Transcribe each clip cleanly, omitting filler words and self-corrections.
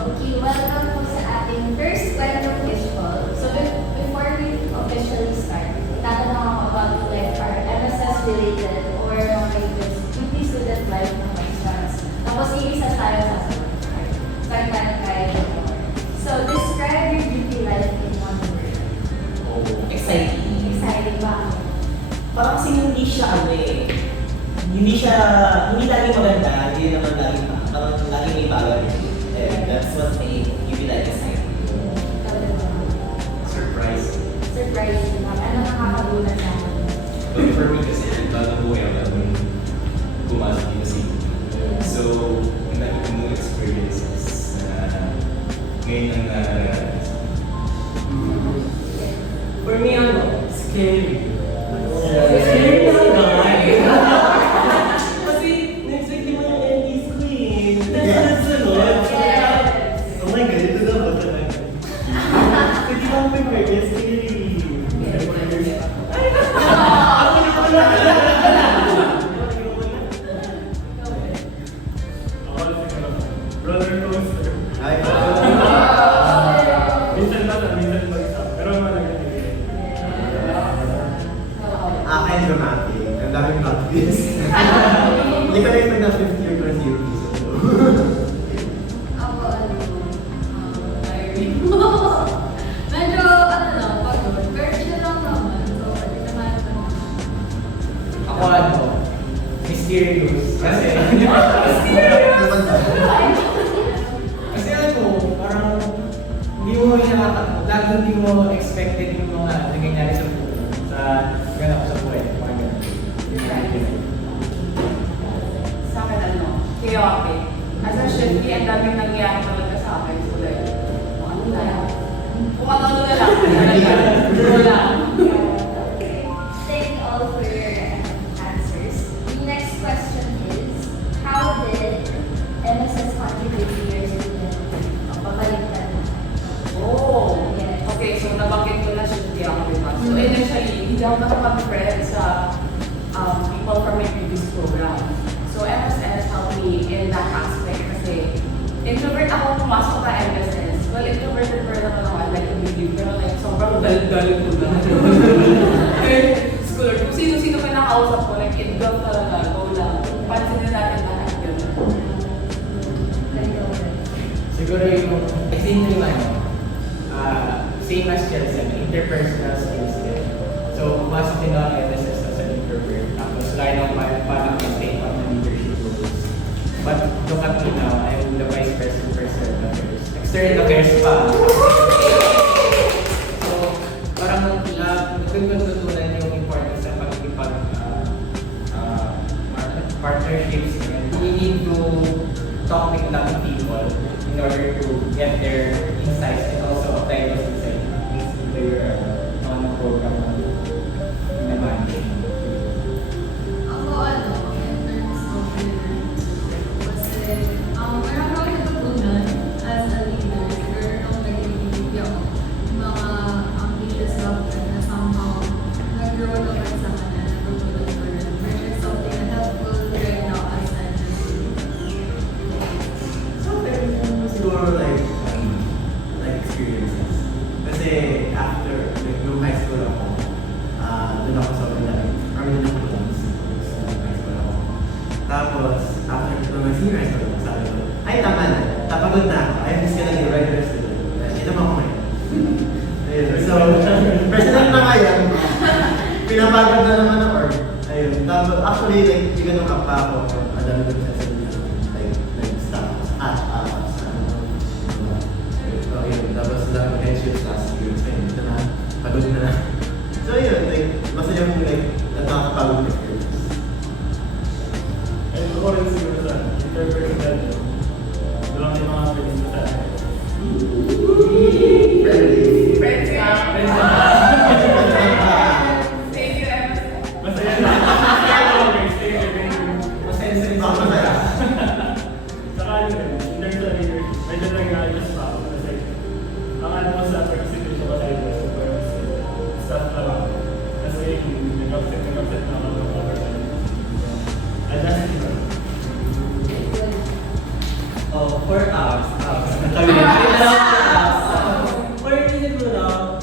Okay, welcome po sa ating first kwento fishbowl. So before we officially start, itatanong ako about like our MSS related or beauty student life ng questions. Tapos iisa tayo sa start tayo tayo. So describe your beauty life in one word. Oh, exciting. Exciting ba? Parang kasi hindi siya hindi lagi maganda, hindi naman lagi parang lagi may bagay. And that's what made beauty life exciting. Ikaw diba? Surprise. Surprising lang. Ano nakakagulat sa akin? But for me kasi, bago buhay ako nung pumasok dito sa UP. So, yung nakita mong experiences na ngayon ang na-realize. For me, scary. Scary Kasi, next-week mo yung ND's queen. That's sunod. Yes. Oh my God, ito na ba talaga? Hindi ba may birthday? Scary. Ako na pala. Brother Toaster. Ay, Minsan mag-isa. Pero malagay. Akin dramatic. Ang daming plot twist. Hindi ko na-expect na 50 year plus UP. Ako tiring. Medyo, pagod. Pero chill lang naman. So, hindi naman Ako mysterious. Kasi parang hindi mo expected yung mga nangyayari sa buhay. Sa buhay. Mga ganun. Sa akin chaotic. As a shifty, ang daming nangyayari talaga sa akin. So like, ano na lang. Kung ano na lang. Wala. Okay. Thank you all for your answers. The next question is, how did MSS contribute to your student? Papalitan. Oh! Yes. Okay, so nabanggit ko na shifty ako, diba? So initially, hindi ako nakapag-friend sa people from my previous program. So MSS helped me in that aspect kasi introvert ako pumasok na MSS. Well, introverted pa rin naman ako, I like to believe, pero like sobrang dal-dal ko na. Scholar, kung sino-sino pa nakausap ko, like in-love talaga, go lang. Pansinin natin lahat yun. Siguro yung, kasi yung same as Chelsea, interpersonal skills din. So, pumasok din ako ng MSS as an introvert. Tapos, lagi ng parang take on the leadership roles. But look at me now, I'm the vice president for external affairs. External affairs pa. So, parang doon ko natutunan yung importance sa pagkipag partnerships. And we need to talk with a lot of people in order to get their insights and also apply those insights into your program naman. Ako in terms of leadership, kasi marami ako natutunan as a leader, siguro nung nag-ibig ako, mga ambitious love na somehow nag-grow naman sa kanila, natutunan ko rin. Which is something na helpful right now as an Siguro like experiences. Kasi after, like, nung high school ako, doon ako sa Manila ako lang sa high school ako. Tapos, after nung senior high school ako, sabi ko, ay tama na, tapagod na ako. I'm just gonna be a regular student. Hindi naman ako ngayon. Ayun, so, personal na kaya, pinapagod na naman ako. Ayun, tapos actually, like, hindi ko nung kappa ako, madami ko sa like-stop at so, yun. Tapos lang headshots last year. So, yun. Ito na. Pagod na. So, yun. Like, basta yung like, nakakapagod experience. And ako rin siguro sa interpersonal. Doon lang yung mga feelings sa akin. Friendly. Friends ka? Friends ka? Thank you, MSS. Masaya na. Masaya na ako guys. Thank you. Masaya Sabi niya, for me siguro,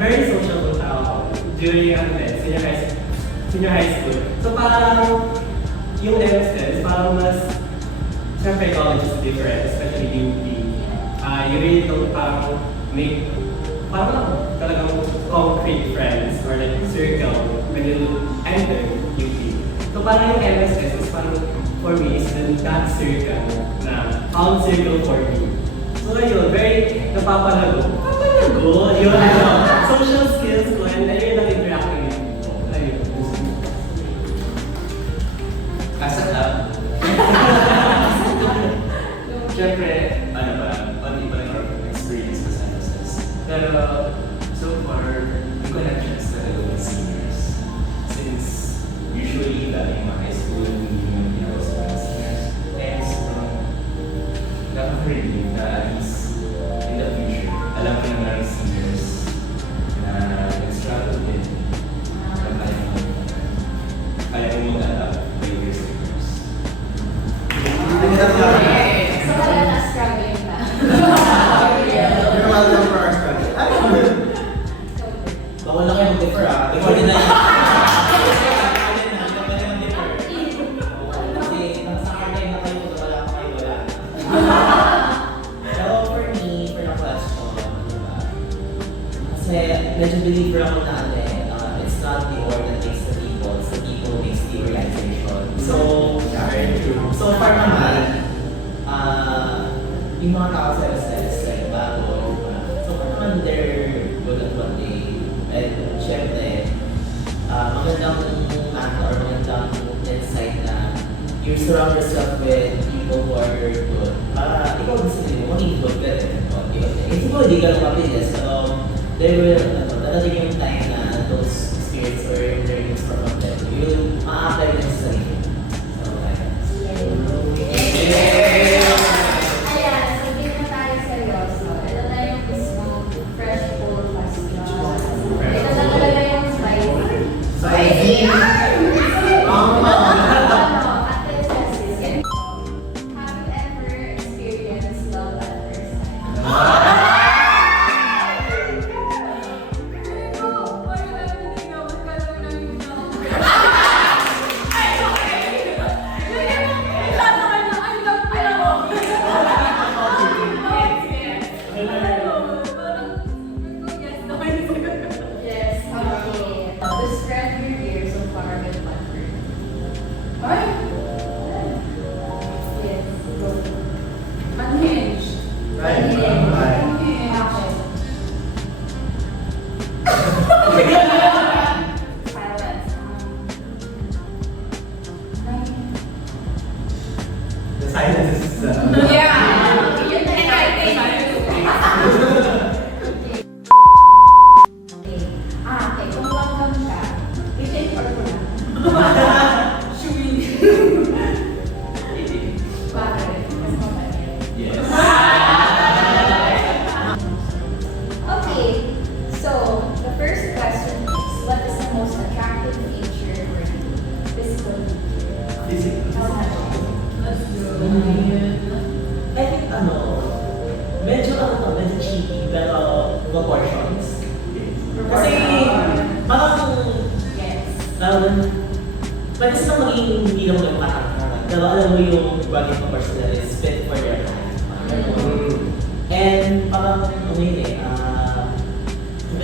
very sociable tao during senior high school. So parang yung MSS, parang mas, siyempre college is different, especially UP. You really don't parang make, parang talagang concrete friends or like circle when you enter UP. So parang yung MSS is parang, for me, is that circle na found circle for me. So ayun, very napapalago. Yun, social skills ko and I really like interacting with people. Ayun. Kasagap. Siyempre, Ano ba? Iba rin our experience sa San Pero so far, yung connections talaga with seniors. Since usually dahil yung mga high school, hindi mo ginagawa sa mga seniors. And sobrang nakaka-relieve na at least in the future, alam ko na mga seniors na nag-struggle din. Kaya mo mag-adapt by your seniors. So, wala na struggling na. You're welcome for our struggle. Bawal na kayo mag-differ Ikaw din na yun. Kasi nasa hard time na kayo kung wala pa kayo, wala. Pero for me, for the question, diba? Kasi medyo believer ako na it's not the order that makes the people, it's the people who makes the organization. So, Very true. so far naman, yung mga tao sa SS, like bago, so far naman they're good at what they, and syempre, magandang or magandang insight na you surround yourself with people who are very good. Para ikaw din sila, maging good ka rin. Siguro hindi ka lang mabilis, pero there will, dadating yung time na those experience or learnings from them, you will ma-apply din sa sarili. So, Ayan, sige na tayo seryoso. Ito na yung mismong fresh full question. Ito na talaga yung spicy. Spicy? Ate Jessie, have you ever experienced love at first sight? Yes, okay. Describe your year so far with Manfred. Yes, go. Unhinged. Right. Silence. The silence is Yeah. Yun na And I think okay. Kung welcome ka, you take or wala? Bakit? Mas mabait. Yes. Okay, so the first question is, what is the most attractive feature for you? Physical feature. How much? I think medyo cheeky, pero proportions. Kasi, parang, Yes. pwede silang maging hindi naman yung matangkaran. Pero alam mo yung body proportion that is fit for your life. And parang,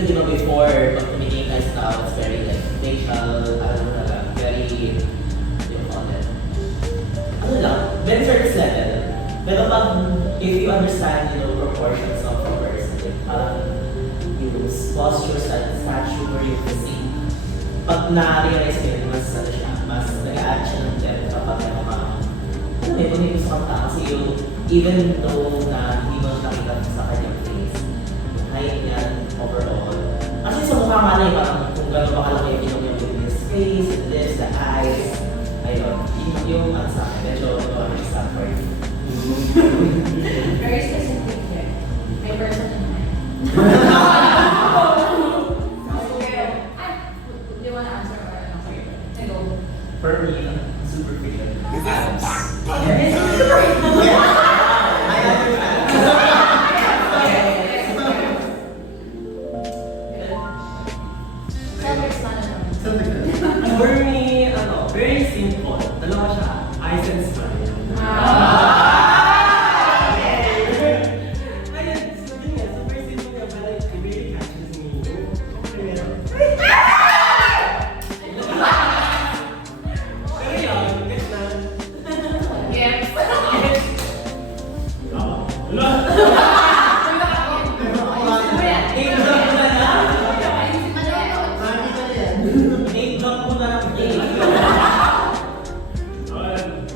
di ba before, pag tumitingin tayo sa tao, it's very like facial, very, very surface level. Pero pag, if you understand, proportions of a person, like, parang, yung posture, stature, yung physique, pag na-realize mo yun, mas nag-a-add siya ng depth kapag may gusto kang tao. Kasi even though na hindi mo nakita sa kanyang face, yung height niya, overall. Kasi sa mukha nga na parang kung gano'n ba kalaki yung ilong niya with his face, this, the eyes, ayun, yung sa akin, medyo start for you. Very specific here. May person in mind. Do you want to answer or ano? I go. For me, superficial. Abs. Wala!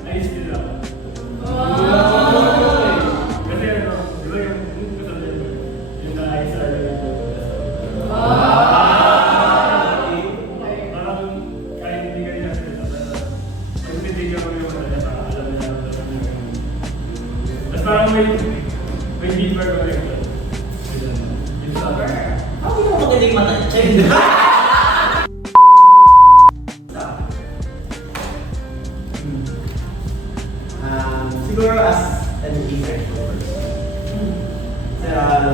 Ayos din ako. Kasi ano, di ba yung gusto niya yung naayos sa akin yung parang kahit hindi ka niya sila, pero pag titigyan ko yung ano niya, alam niya ang dapat niya. Tapos parang may deeper connection. Yung summer. Ako yung magaling mata-check. Siguro as an research person.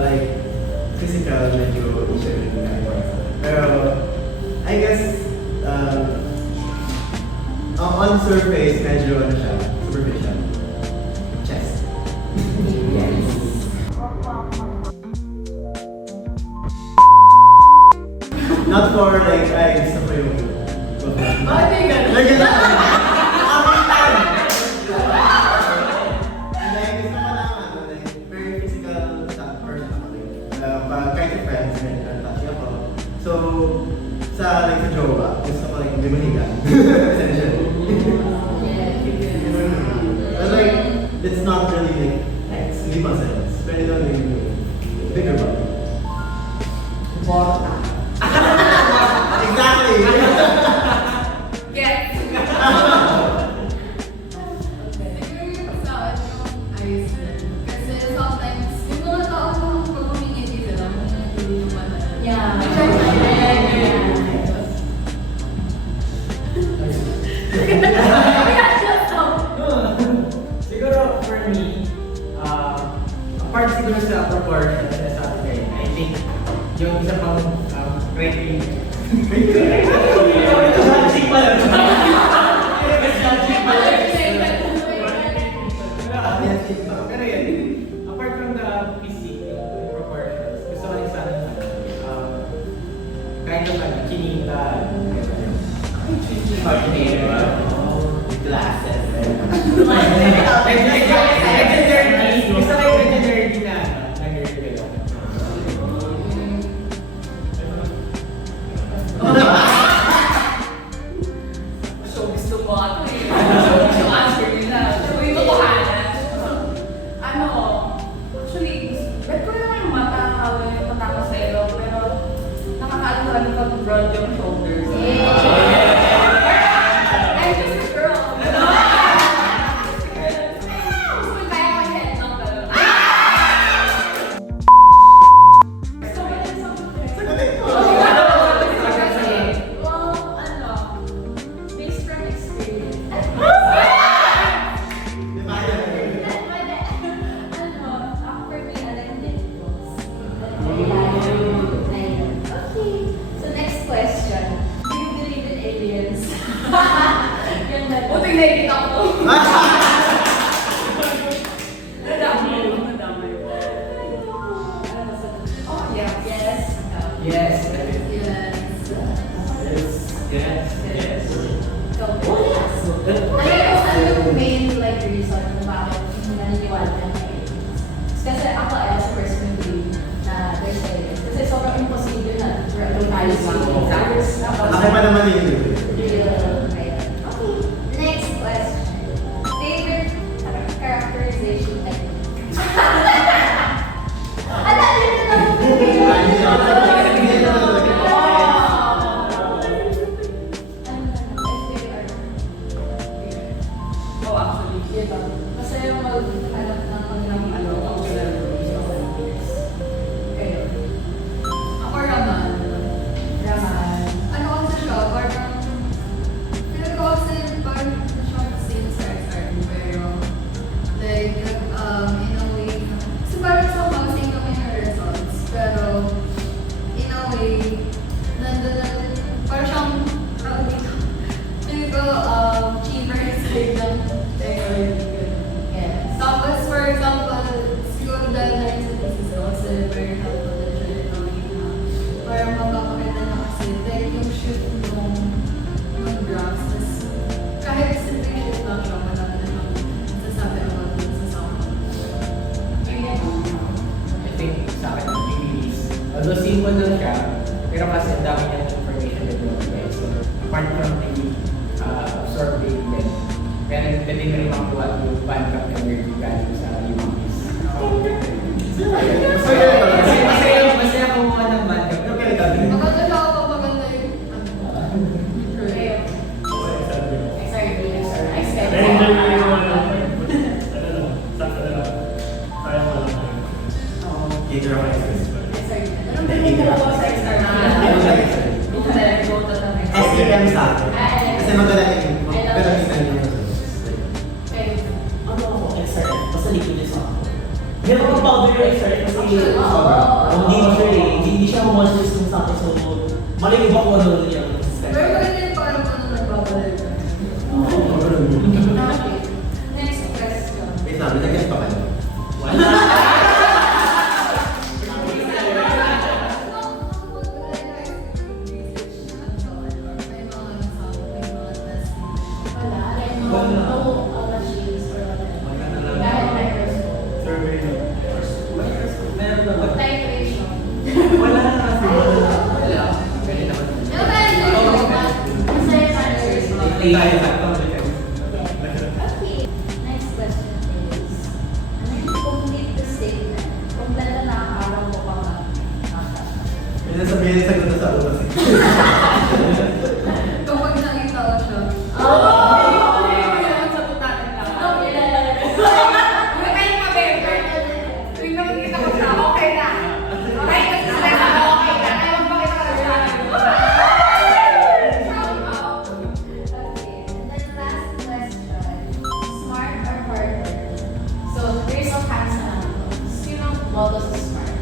Like, physical, medyo issue rin na. Pero, I guess, on surface, medyo ano siya, superficial. Chest. Yes. Not for like, ay, gusto ko yung... Bakit may ganun? Like, gusto ko like, very physical type person ako. Kahit sa friends, medyo touchy ako. So, sa jowa, gusto ko like, limunigan. Essentially. But like, it's not really like, hindi muscles. Pero like, bigger body. Exactly! Get! Siguro yung sa akin yung ayos din. Kasi sometimes, yung mga tao na pag humingiti sila, hindi naman na. Yeah. Siguro for me, apart siguro sa proportion na sabi kayo, I think yung isa pang criteria. Judging pala. Judging pala. Pero yun, apart from the physique, yung proportions, gusto ko rin sana kind of kinita. Glasses. Gusto ko yung nerdy na nag-review. So, gusto mo ako eh. Yung answer nila. So, yung totohanan. Ano, actually, bet ko naman yung mata, hawin yung mata ko sa ilong, pero nakakaalala pag broad yung shoulders. I'm just a girl. Gusto mo kaya ko head ng gano'n. Gusto mo yun sa Well, ano, based from experience. Ano, for me, I like nipples. Okay. So next question. Do you believe in aliens? Yung Buti nakikita ko. Nadamay. Oh, yeah. Yes. Yes. Yes. Yes. Go. Oh, yes. Ano yung main like reason kung bakit naniniwala ka ng aliens? Kasi ako ay as a person believe na there's aliens. Kasi sobrang imposible na doon tayo sa Ako pa naman yun. Okay. Next question. Favorite characterization technique? Ano yun na Oh, actually. Diba? Kasi yung maghanap ng ano, cultural values. Kayo. Ako raman. Raman. Ano kasi siya, parang Although simple lang siya, pero kasi ang dami niyang information na binibigay. So, apart from the absorbing din, kaya pwede mo rin makuha yung bandcamp energy galing sa UMPs. Masaya kumuha ng bandcamp. Maganda siya kapag maganda yung Kayo. Sorry, I spent Na-enjoy ko yung ano lang. Ano lang, sakto na lang. Kaya mo lang kayo. Teacher ako express. Anong tingin mo po sa external? SEM sa akin. Kasi maganda yung yung Ano ako, XRF, basta liquid yung sa ako. Meron akong powder yung XRF kasi Sobra. hindi mo sure eh, hindi siya moisturize yung sa akin, so malimig ako ano yung system. Pero maganda yung parang ano nagbabalik ka. Okay. Next question. Wait lang, nag-guess pa kayo. Wala. Like, no machines or whatever. Dahil microscope. Survey lang. Meron naman. Titration. Wala na kasi. Wala. Pwede naman. Ano tayo dito? Masaya tayo. Tayo sa Okay. Next question is, ano yung complete the statement? Kompleto na ang araw mo pa May nasabihin sagot na sa ulo. Kapag nakita ko siya. Okay. And then last question, smart or harder? So, there's all kinds na lang. Sino boto sa smart?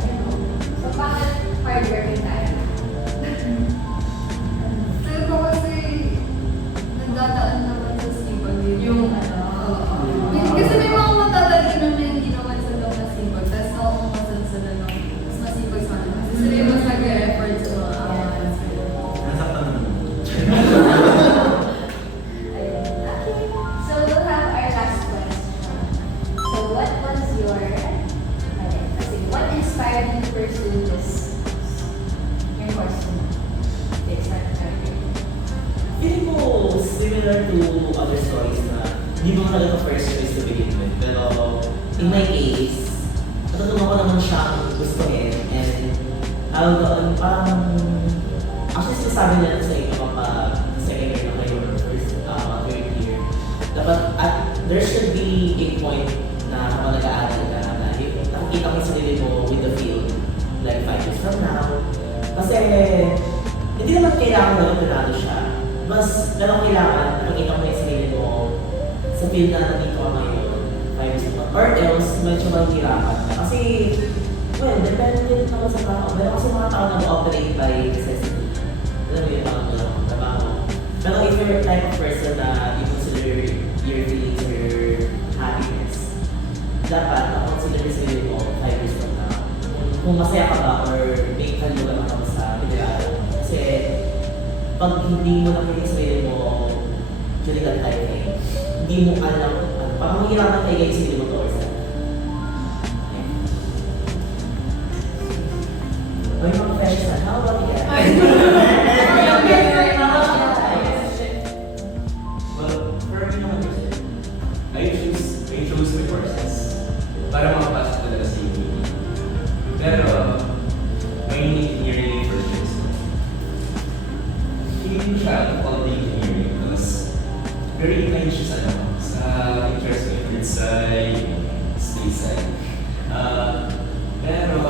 I don't know. So, bakit harder rin tayo? Pero ko kasi nagdadaan naman sa sipag yun. Yung ano, Kasi may mga matatalino na hindi naman sila masipag. Tapos ako kumasan sila ng mas masipag sa akin. Kasi sila yung mas nag-effort sa mga awalan sila. Nasaktan naman. Ayun. Okay. So, we'll have our last question. So, what was your, kasi, what inspired you to pursue this? Your course. Okay, start with Feeling ko similar to other stories na hindi mo talaga first choice to begin with. Pero in my case, natutunan ko naman siyang gustuhin and alam doon, parang actually sinasabi nila sa inyo kapag second year na kayo or first third year, dapat there should be a point na kapag nag-aaral ka na nakikita mo yung sarili mo with the field like 5 years from now. Kasi hindi naman kailangan na pinado siya. Mas lalong kailangan nakikita mo yung sarili mo sa field na nandito ka ngayon 5 years from now. Or else, medyo mahihirapan ka. Kasi, well, depende din naman sa tao. Meron kasi mga tao na operate by necessity. Alam mo yung tao na lang ang trabaho. Pero if you're the type of person na you consider your feelings or your happiness, dapat na-consider yung sarili mo 5 years from now. Kung masaya ka ba or may kalugan ka ba sa pinag-aaral. Kasi pag hindi mo nakita yung sarili mo during that time frame, hindi mo alam, parang mahirapan tayo yung sarili mo towards that. Yeah. May mga friends na, how about you guys? Well, for me naman kasi, I chose the courses para makapasok talaga sa UAE. Pero, may engineering first choice. Hindi ko siya quality engineering because very inclined siya sa sa interest ko, it's sa space side. Pero,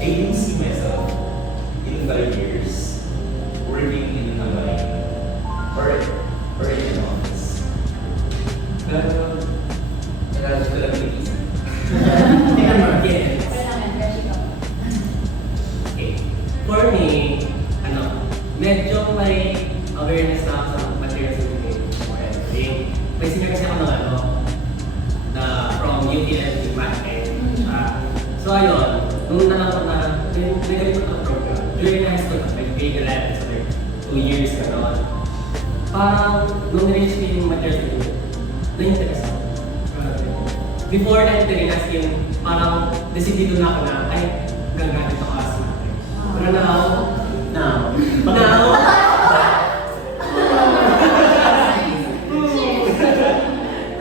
I didn't see myself in 5 years working in a line or in an office. Pero, kailangan ko lang inisip. Tingnan mo, yes. Wala naman, fresh ikaw. Okay. For me, medyo may awareness na ako sa materials education or everything. May senior kasi ako na from UTL to Math so ayun, nung nalaman na, may ganito na program. During high school, like grade 11, so like 2 years ka naman. Parang, nung nireach ko yung materials education, na-interest ako. before entering, as in, parang decidido na ako na, ay, gagamit ako as natin. Pero now,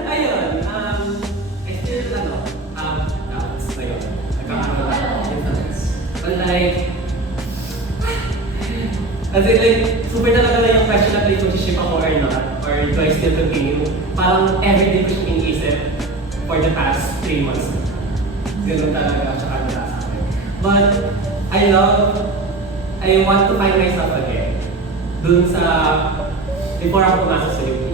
ayun, I still, doubts na yun. Nagkakaroon ako. But like, as in like, super talaga lang yung question na like, mag-ship ako or not, or do I still continue? Parang everyday ko siya iniisip for the past 3 months. Ganun talaga siya kanila sa akin. But, I want to find myself again. Dun sa, before ako pumasok sa UP,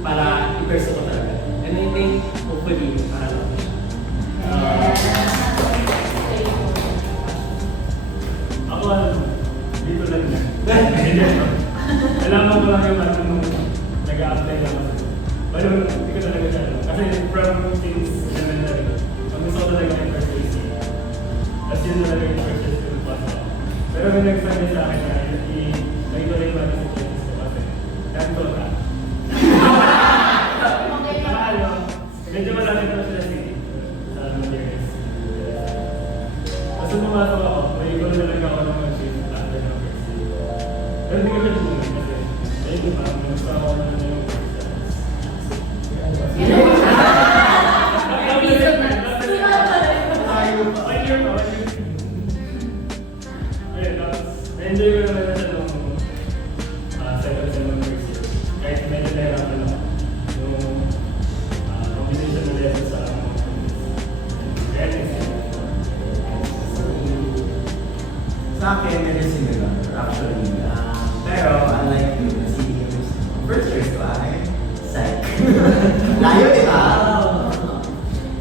para i-pursue ko talaga. And I think, hopefully, mahalap ko siya. Ako dito lang yan. Alam ko lang yung nung nag-a-apply lang ako. Pero hindi ko talaga siya alam. Kasi from since elementary, ang gusto ko talaga yung first AC. As yun talaga yung first AC ko pasok ako. Pero may nag-send sa akin na i-regulate pa sa classes ko kasi ganito ka. Saka medyo malaki na sila sa materials. Kasi pumasok ako, may iba talaga ako ng mag-shift after ng first year. Pero hindi ko siya sinulit kasi ayun pa, gusto ako na yung first year. Enjoy ko naman na siya nung second sem ng first year. Kahit medyo nahirapan ako nung combination ng lessons sa Sa akin, medyo similar, actually. Pero, unlike you, first years ko ay psych. Layo, di ba?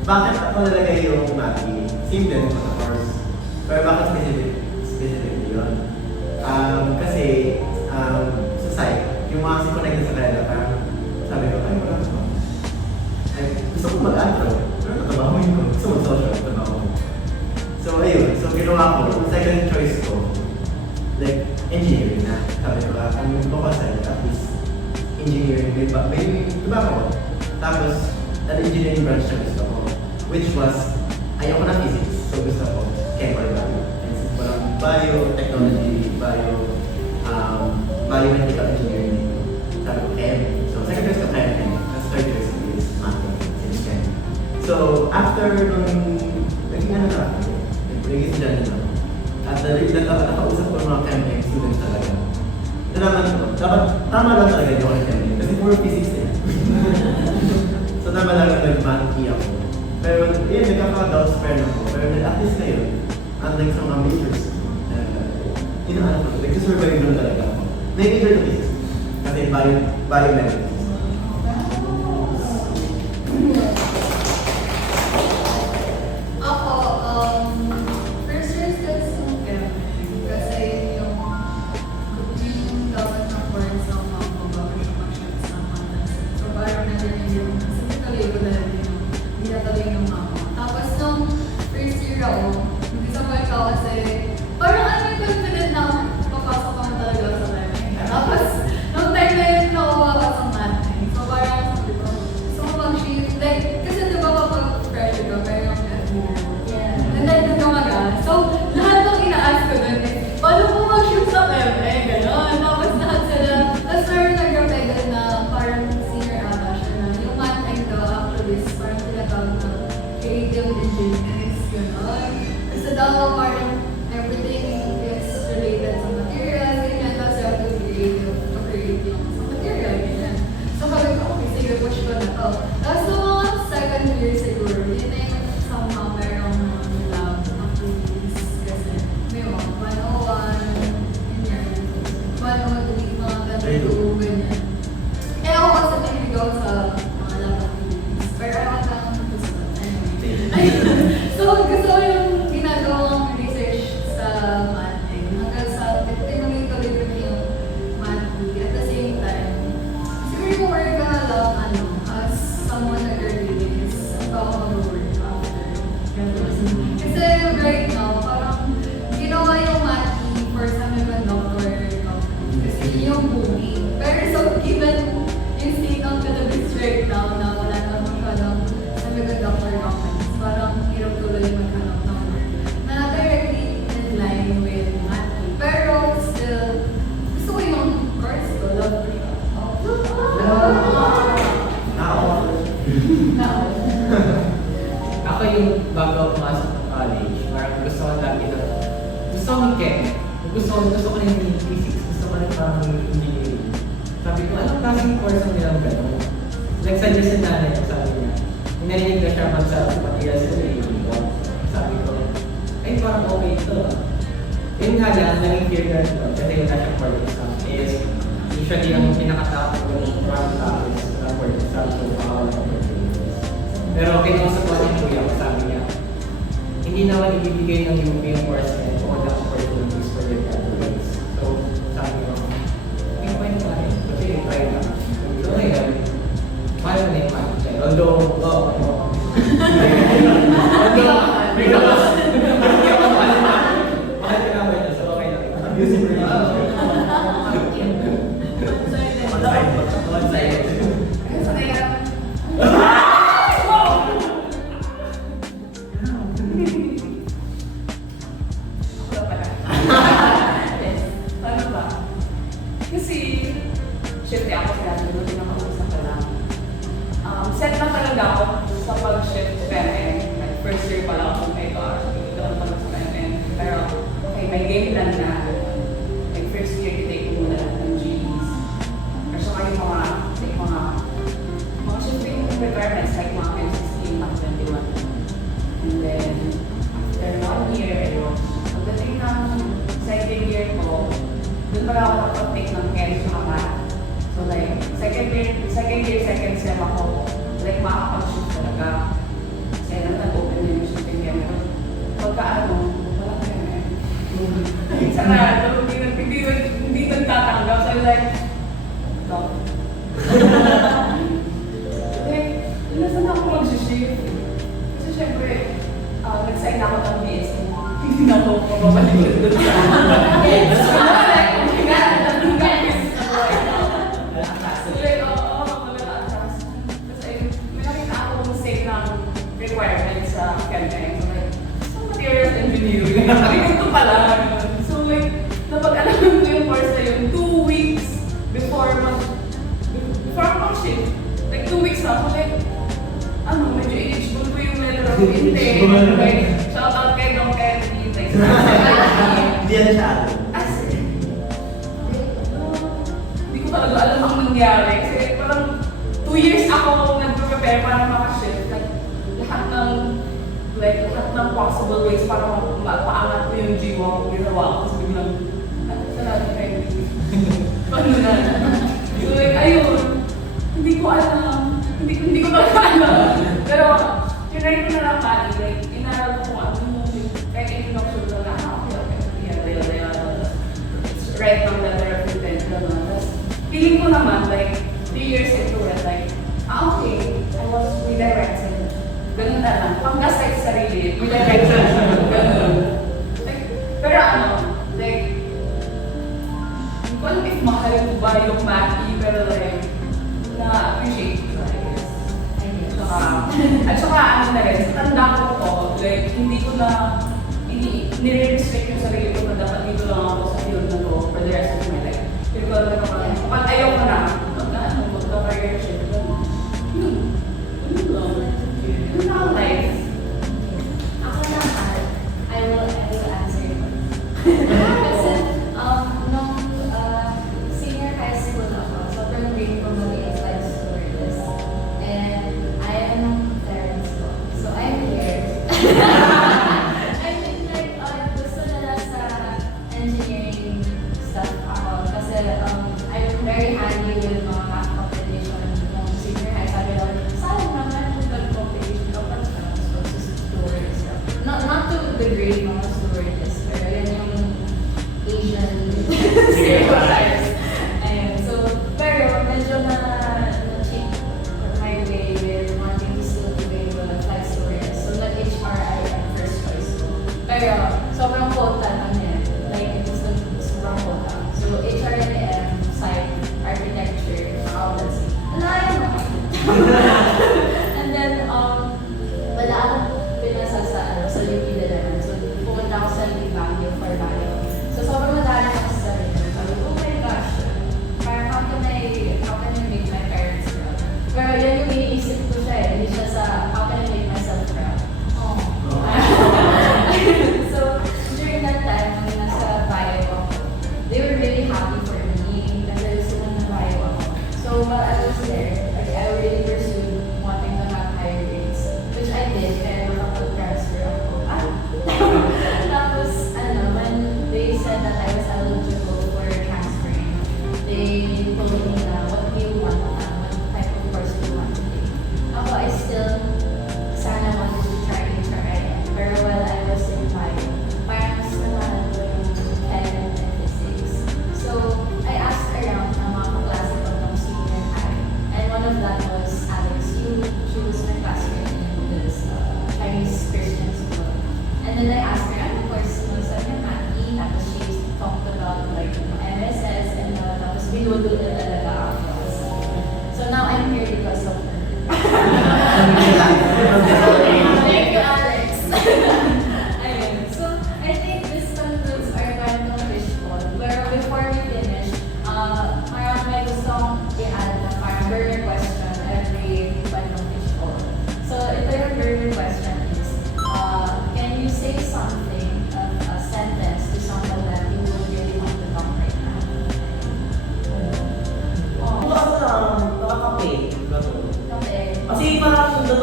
Bakit ako nalagay yung Maki? Same din, of course. Pero bakit specific yun? Kasi, sa psych, yung mga connected sa kanila, parang sabi ko, ay, wala ko. Ay, gusto ko mag-antro. Pero natabahoin ko. Gusto mag-social, natabahoin. So, ayun. So, ginawa ko, second choice ko, like, engineering na. Sabi ko, ang gusto ko sa at least, engineering, may diba ako? Tapos, an engineering branch na gusto ko, which was, ayoko na physics. So, gusto ko, chem or bio. And since walang biotechnology, biomedical engineering, sabi ko, chem. So, second choice ko, chem. Tapos, third choice ko is mathematics, chem. So, after nung, naging ano na, naging student na. At nakausap ko ng mga chem students talaga. Nalaman ko, dapat tama lang talaga yung mga chem kasi puro physics eh. So tama lang na nag-math ako. Pero yun, nagkaka-doubts pa rin ako. Pero at least ngayon, unlike sa mga majors, inaano ko, nag-survive lang talaga ako. Nai-major na physics. Kasi biomedical. First resistance yung chem. Kasi yung dapat ng course ng mga bago siya mag-shots ng mga. So parang natin yung tuloy ko na rin yung hindi na tuloy yung mga. Tapos nung first year ako, hindi sa balik ako kasi parang confident na papasok ako talaga sa learning. Tapos nung time na yun nakuha ka sa math. So parang sabi ko, gusto ko mag-shift. Like, kasi diba kapag pressure ka, parang and then gumaga. So, lahat ng ina-ask ko dun is, paano ko mag-shoot sa MA? Ganon. Tapos lahat sila. Tapos meron nag-reply dun na parang senior ata siya na yung math and the actually is parang tinatawag na creative engineering. Ganon. Kasi daw parang everything is related sa materials. Ganyan. Tapos you have to be creative to create yung sa material. Ganyan. So, sabi ko, okay, sige, push ko na to. Tapos nung mga second year siguro, yun na yung somehow merong lab activities kasi may mga 101, ganyan. 102, mga ganito, ganyan. Eh ako kasi niligaw sa mga lab activities. Pero ayaw lang gusto. Anyway. So gusto ko yung ginagawang research sa math. Hanggang sa tinuloy-tuloy ko yung math. At the same time, siguro yung work ka na lang, as someone na is ako yung bago ako pumasok ng college, parang gusto ko lagi na, gusto ko mag-chem. Gusto ko na yung physics, gusto ko na parang engineering. Sabi ko, anong klaseng course ang nilang gano'n? Nag-suggest yung nanay ko, sabi niya. Narinig ko siya mag-sa materials sa ko. Sabi ko, ay parang okay ito. Yun nga lang, naging fear na ito. Kasi wala siyang for exam. Is usually ang pinakatakot ko ng from college na for exam so bawal ng opportunities. Pero kinausap ko yung kuya ko, sabi niya, hindi naman ibibigay ng UP yung course na kung wala opportunities for your graduates. So, sabi ko, okay, fine pa rin. Kasi try na. So, ngayon, mahal na yung math. Although, mahal ka naman yun. So, okay lang. Music relationship. One-sided. Kasi na yan. Ako pala. Yes. Paano ba? Kasi, syempre ako sa natin, hindi na kausap ka lang. Set na talaga ako sa pag-shift PMM. Like, first year pala ako, oh my gosh, hindi ako pala sa PMM. Pero, okay, may game plan na. Like, first year, i-take ko muna lang ng GEs. Or saka yung mga shifting requirements, like mga M16, mga 21. And then, after 1 year, pagdating ng second year ko, doon pala ako nakapag-take ng Chem sa math. So like, second year, second sem ako, like makakapag-shift talaga. Kasi alam na open na yung shifting Chem. Pagka walang Chem. Sana, hindi nagtatanggap. So like, no. Like, nasan ako mag-shift? Kasi syempre, nag-sign ako ng BS. Hindi na ako mababalik doon sa like, oh my God, guys. Like, oo, mag-a-attract. Kasi may nakita akong save ng requirements sa campaign. So like, so materials engineering. Sabi ko, ito pala. So like, napag-alam ko yung course na yun 2 weeks before mag-shift. Like 2 weeks na ako, like, medyo eligible ko yung letter of intake. Like, shout out kay Dong Kennedy. Like, Hindi yan siya. as in, hindi ko talaga alam ang nangyari. Kasi parang 2 years ako nag-prepare para makashift. Like, lahat ng possible ways para mapaangat ko yung jiwa ko, ginawa ko. Tapos biglang, salamat kayo. Paano na? So like, ayun. Hindi ko alam. Hindi ko talaga alam. Pero, tinry ko na lang pati. Like, inaral ko kung ano yung kahit introduction ko na, right from letter of intent na. Tapos, feeling ko naman, like, 3 years into it, like, okay, I was redirected. Ganun na lang. Panggasay sa sarili, redirected. Ganun. Like, pero like, hindi ko alam if mahal ko ba yung Maki, pero like, na-appreciate ko, I guess. At saka na rin, sa tanda ko, like, hindi ko na, nire-restrict yung sarili ko na dapat dito lang ako sa field na to for the rest of my life. Because kapag ayaw ko na, magka-career shift, yun na ang life. Ako naman, I will answer it. Kasi, nung senior high school ako, sobrang dream ko maging flight stewardess. And I am parents ko. So I'm here. I think like, gusto nila sa engineering stuff ako. Kasi I'm very handy with mga math competition nung senior high. Sabi lang, saan naman kung nag-competition ka pa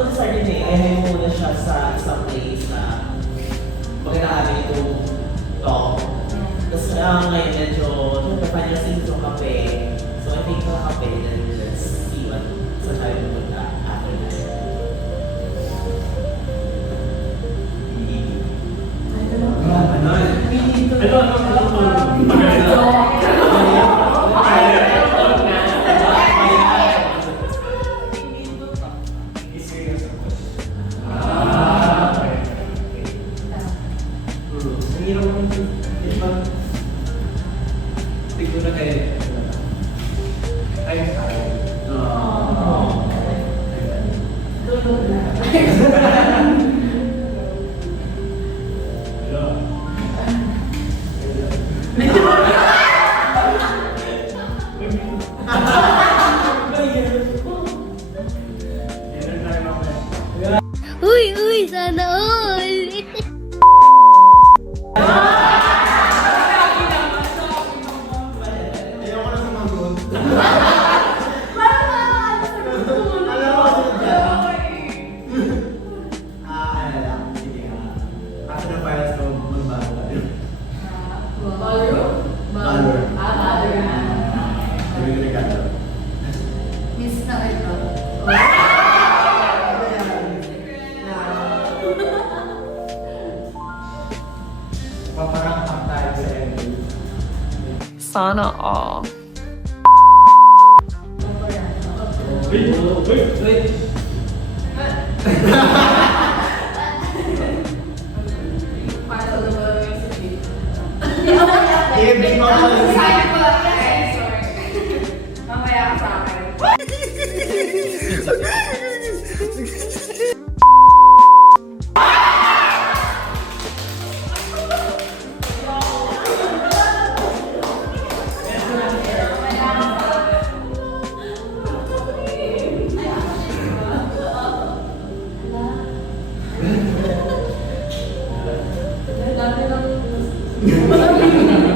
mag-start yun eh. I have muna siya sa isang place na maganda namin itong talk. Tapos ngayon medyo, syempre final season yung kape. So I think sa kape, then let's see what sa tayo pumunta after that. Hindi serious ang question. Ang hirap mo iba. Siguro kayo. I'm sorry. Uy, uy, sana all! Ayoko na sumagot. Alam mo kasi dyan. Ano lang, sige after the finals ko, magbago tayo. Ballroom? Ballroom. Ballroom. Sabi ko regalo. Miss na ito. Paparang up tayo sa end. Sana all. Wait. Para sa naman yung sabihin. Giving ko ako. Sabi ko, yes, sorry. Mamaya ka sa akin. Dami ng